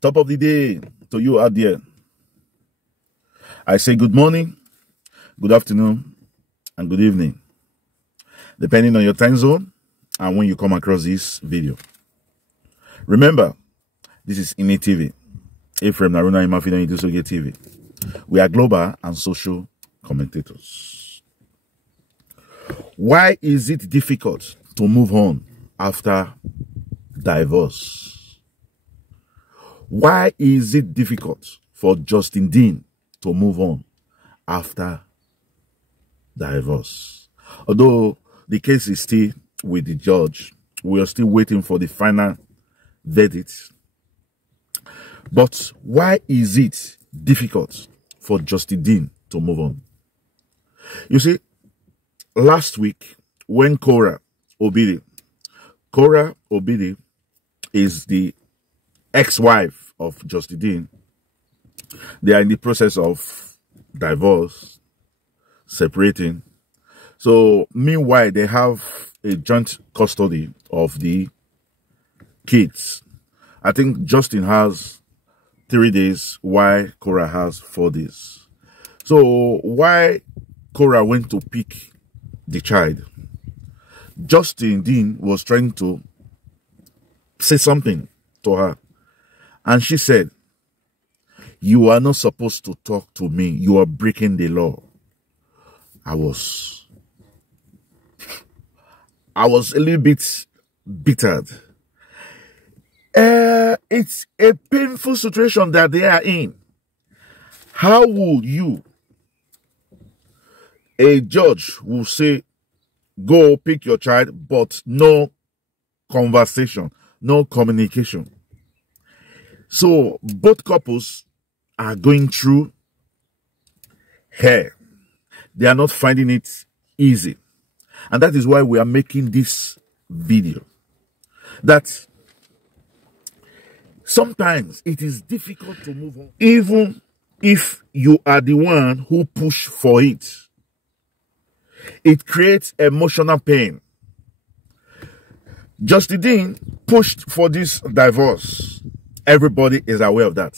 Top of the day to you out there. I say good morning, good afternoon, and good evening, depending on your time zone and when you come across this video. Remember, this is Innate TV. Ephraim Naruna Imafina Idusoge TV. We are global and social commentators. Why is it difficult to move on after divorce? Why is it difficult for Justin Dean to move on after divorce? Although the case is still with the judge, we are still waiting for the final verdict. But why is it difficult for Justin Dean to move on? You see, last week when Cora Obidi is the ex-wife of Justin Dean. They are in the process of divorce, separating. So meanwhile, they have a joint custody of the kids. I think Justin has 3 days, while Cora has 4 days. So why Cora went to pick the child, Justin Dean was trying to say something to her. And she said, "You are not supposed to talk to me. You are breaking the law." I was a little bit bittered. It's a painful situation that they are in. How would you, a judge will say, go pick your child, but no conversation, no communication? So both couples are going through hell. They are not finding it easy. And that is why we are making this video. That sometimes it is difficult to move on, even if you are the one who pushed for it. It creates emotional pain. Justin Dean pushed for this divorce. Everybody is aware of that.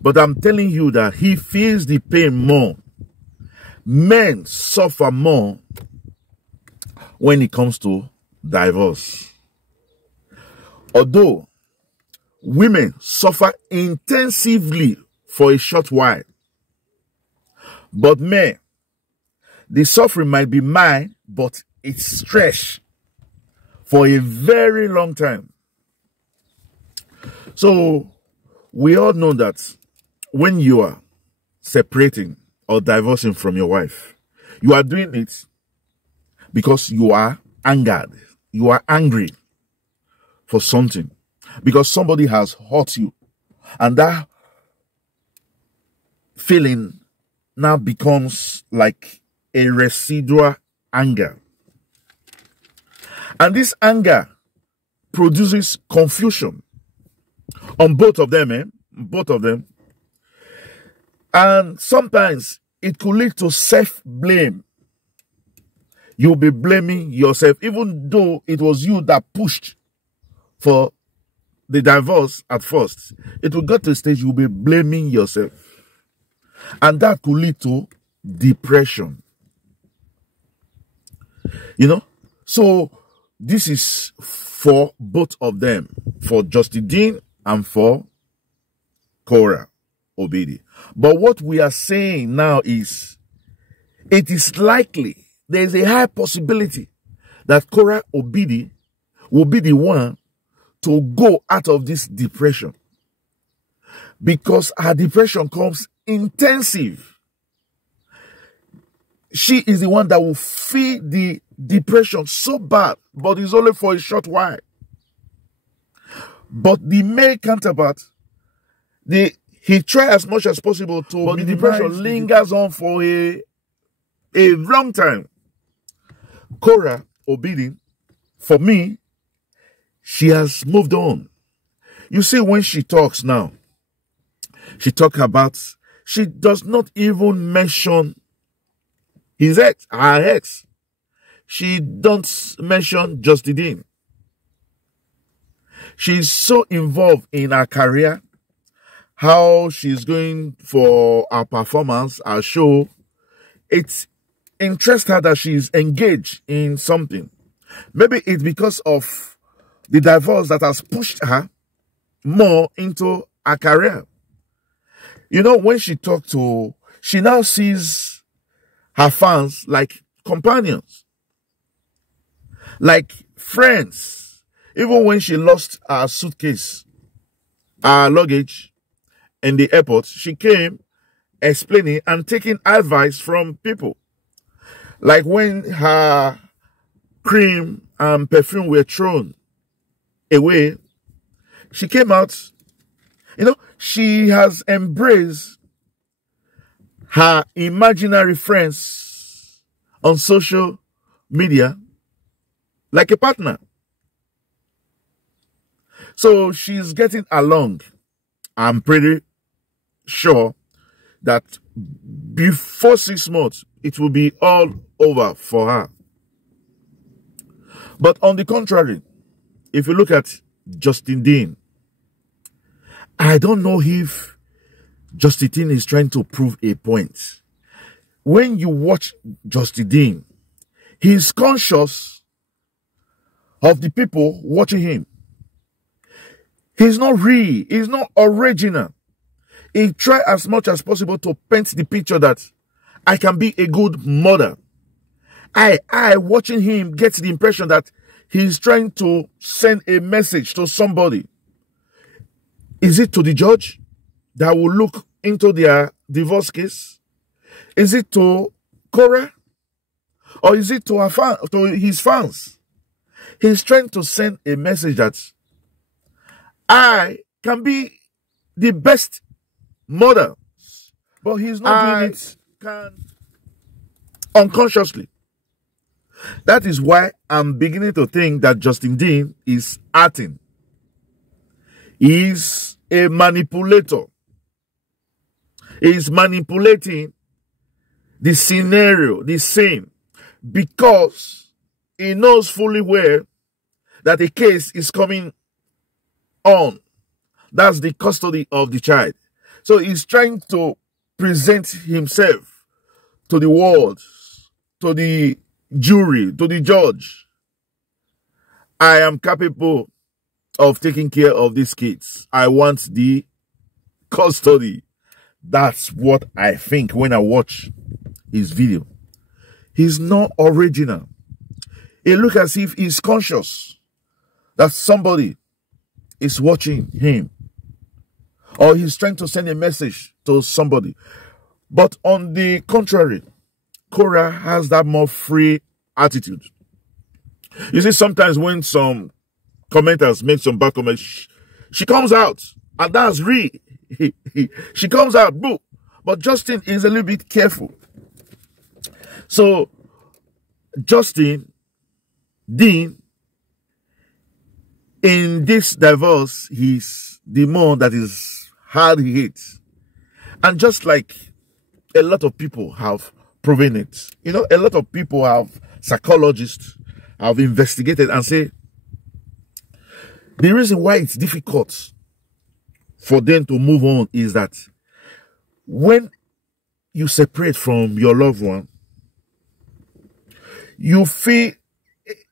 But I'm telling you that he feels the pain more. Men suffer more when it comes to divorce. Although women suffer intensively for a short while. But men, the suffering might be mild, but it's stretched for a very long time. So we all know that when you are separating or divorcing from your wife, you are doing it because you are angered. You are angry for something, because somebody has hurt you, and that feeling now becomes like a residual anger. And this anger produces confusion on both of them, both of them. And sometimes it could lead to self-blame. You'll be blaming yourself, even though it was you that pushed for the divorce at first. It will get to a stage you'll be blaming yourself. And that could lead to depression. You know? So this is for both of them, for Justin Dean and for Cora Obidi. But what we are saying now is, it is likely, there is a high possibility that Cora Obidi will be the one to go out of this depression, because her depression comes intensive. She is the one that will feel the depression so bad, but it's only for a short while. But the male counterpart, he tries as much as possible to, but the depression lingers on for a long time. Cora Obidi, for me, she has moved on. You see, when she talks now, she does not even mention his ex, her ex. She don't mention Justin Dean. She's so involved in her career how she's going for our performance, our show. It interests her that she's engaged in something. Maybe it's because of the divorce that has pushed her more into her career. You know, when she she now sees her fans like companions, like friends. Even when she lost her suitcase, her luggage in the airport, she came explaining and taking advice from people. Like when her cream and perfume were thrown away, she came out. You know, she has embraced her imaginary friends on social media like a partner. So she's getting along. I'm pretty sure that before 6 months, it will be all over for her. But on the contrary, if you look at Justin Dean, I don't know if Justin Dean is trying to prove a point. When you watch Justin Dean, he's conscious of the people watching him. He's not real. He's not original. He tries as much as possible to paint the picture that I can be a good mother. I watching him gets the impression that he's trying to send a message to somebody. Is it to the judge that will look into their divorce case? Is it to Cora? Or is it to his fans? He's trying to send a message that I can be the best mother. But he's not doing it unconsciously. That is why I'm beginning to think that Justin Dean is acting. He's a manipulator. He's manipulating the scenario, the scene, because he knows fully well that a case is coming on. That's the custody of the child. So he's trying to present himself to the world, to the jury, to the judge. I am capable of taking care of these kids. I want the custody. That's what I think when I watch his video. He's not original. It looks as if he's conscious that somebody is watching him, or he's trying to send a message to somebody. But on the contrary, Cora has that more free attitude. You see, sometimes when some commenters make some bad comments, she comes out, and that's real. She comes out, boo. But Justin is a little bit careful. So, Justin Dean, in this divorce, he's the one that is hard hit. And just like a lot of people have proven it, you know, a lot of people have, psychologists have investigated and say, the reason why it's difficult for them to move on is that when you separate from your loved one, you feel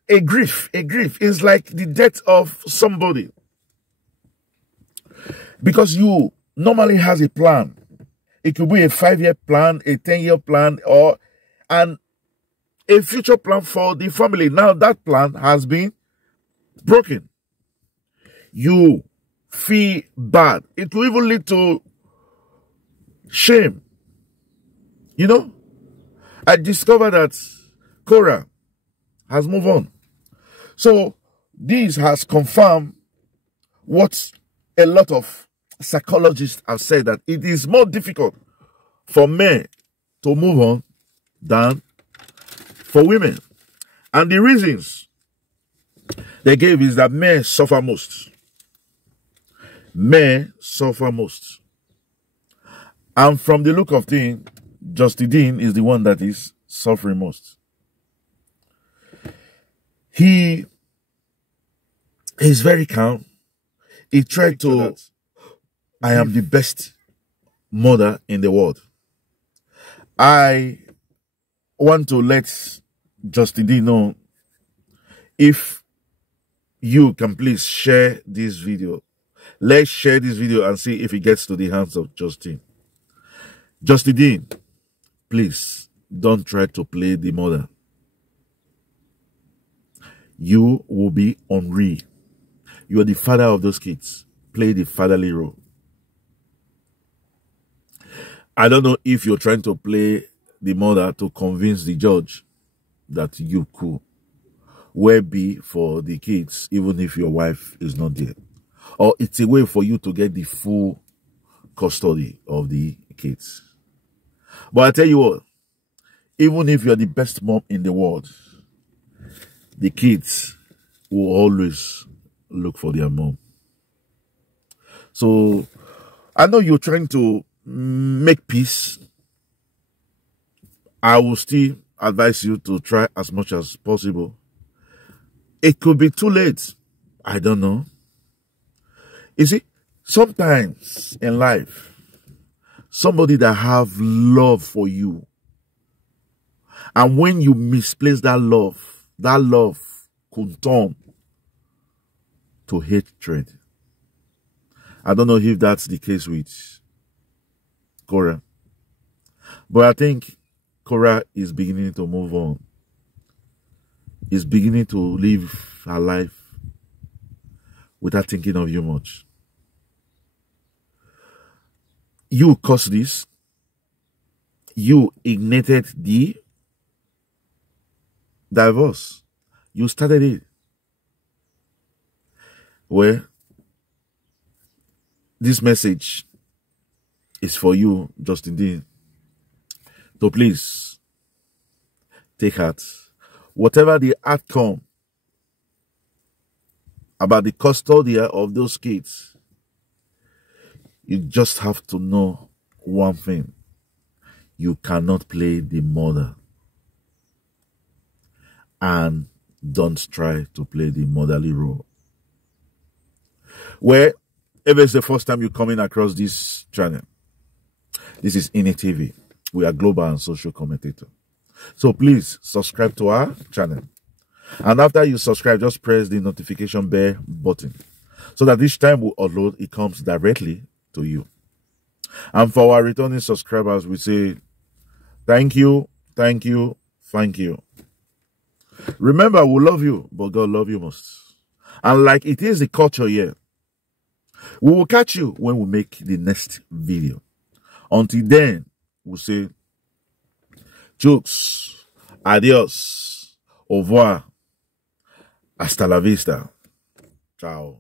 a grief. A grief is like the death of somebody. Because you normally has a plan. It could be a 5-year plan, a 10-year plan, or a future plan for the family. Now that plan has been broken. You feel bad. It will even lead to shame. You know, I discovered that Cora has moved on. So this has confirmed what a lot of psychologists have said, that it is more difficult for men to move on than for women. And the reasons they gave is that men suffer most. Men suffer most. And from the look of things, Justin Dean is the one that is suffering most. He is very calm. He tried to I am the best mother in the world. I want to let Justin D know, if you can please share this video. Let's share this video and see if it gets to the hands of Justin. Justin D, please don't try to play the mother. You will be unreal. You are the father of those kids. Play the fatherly role. I don't know if you're trying to play the mother to convince the judge that you could well be for the kids, even if your wife is not there. Or it's a way for you to get the full custody of the kids. But I tell you what, even if you're the best mom in the world, the kids will always look for their mom. So I know you're trying to make peace. I will still advise you to try as much as possible. It could be too late. I don't know. You see, sometimes in life, somebody that have love for you, and when you misplace that love could turn to hatred. I don't know if that's the case with Cora, but I think Cora is beginning to move on. Is beginning to live her life without thinking of you much. You caused this. You ignited the divorce. You started it. Well, this message is for you, Justin Dean. So please, take heart. Whatever the outcome about the custody of those kids, you just have to know one thing. You cannot play the mother. And don't try to play the motherly role. Well, if it's the first time you're coming across this channel, this is INNE TV. We are global and social commentator. So please subscribe to our channel. And after you subscribe, just press the notification bell button so that each time we upload, it comes directly to you. And for our returning subscribers, we say thank you, thank you, thank you. Remember, we love you, but God loves you most. And like it is the culture here, we will catch you when we make the next video. Until then, we'll say jokes, adios, au revoir, hasta la vista, ciao.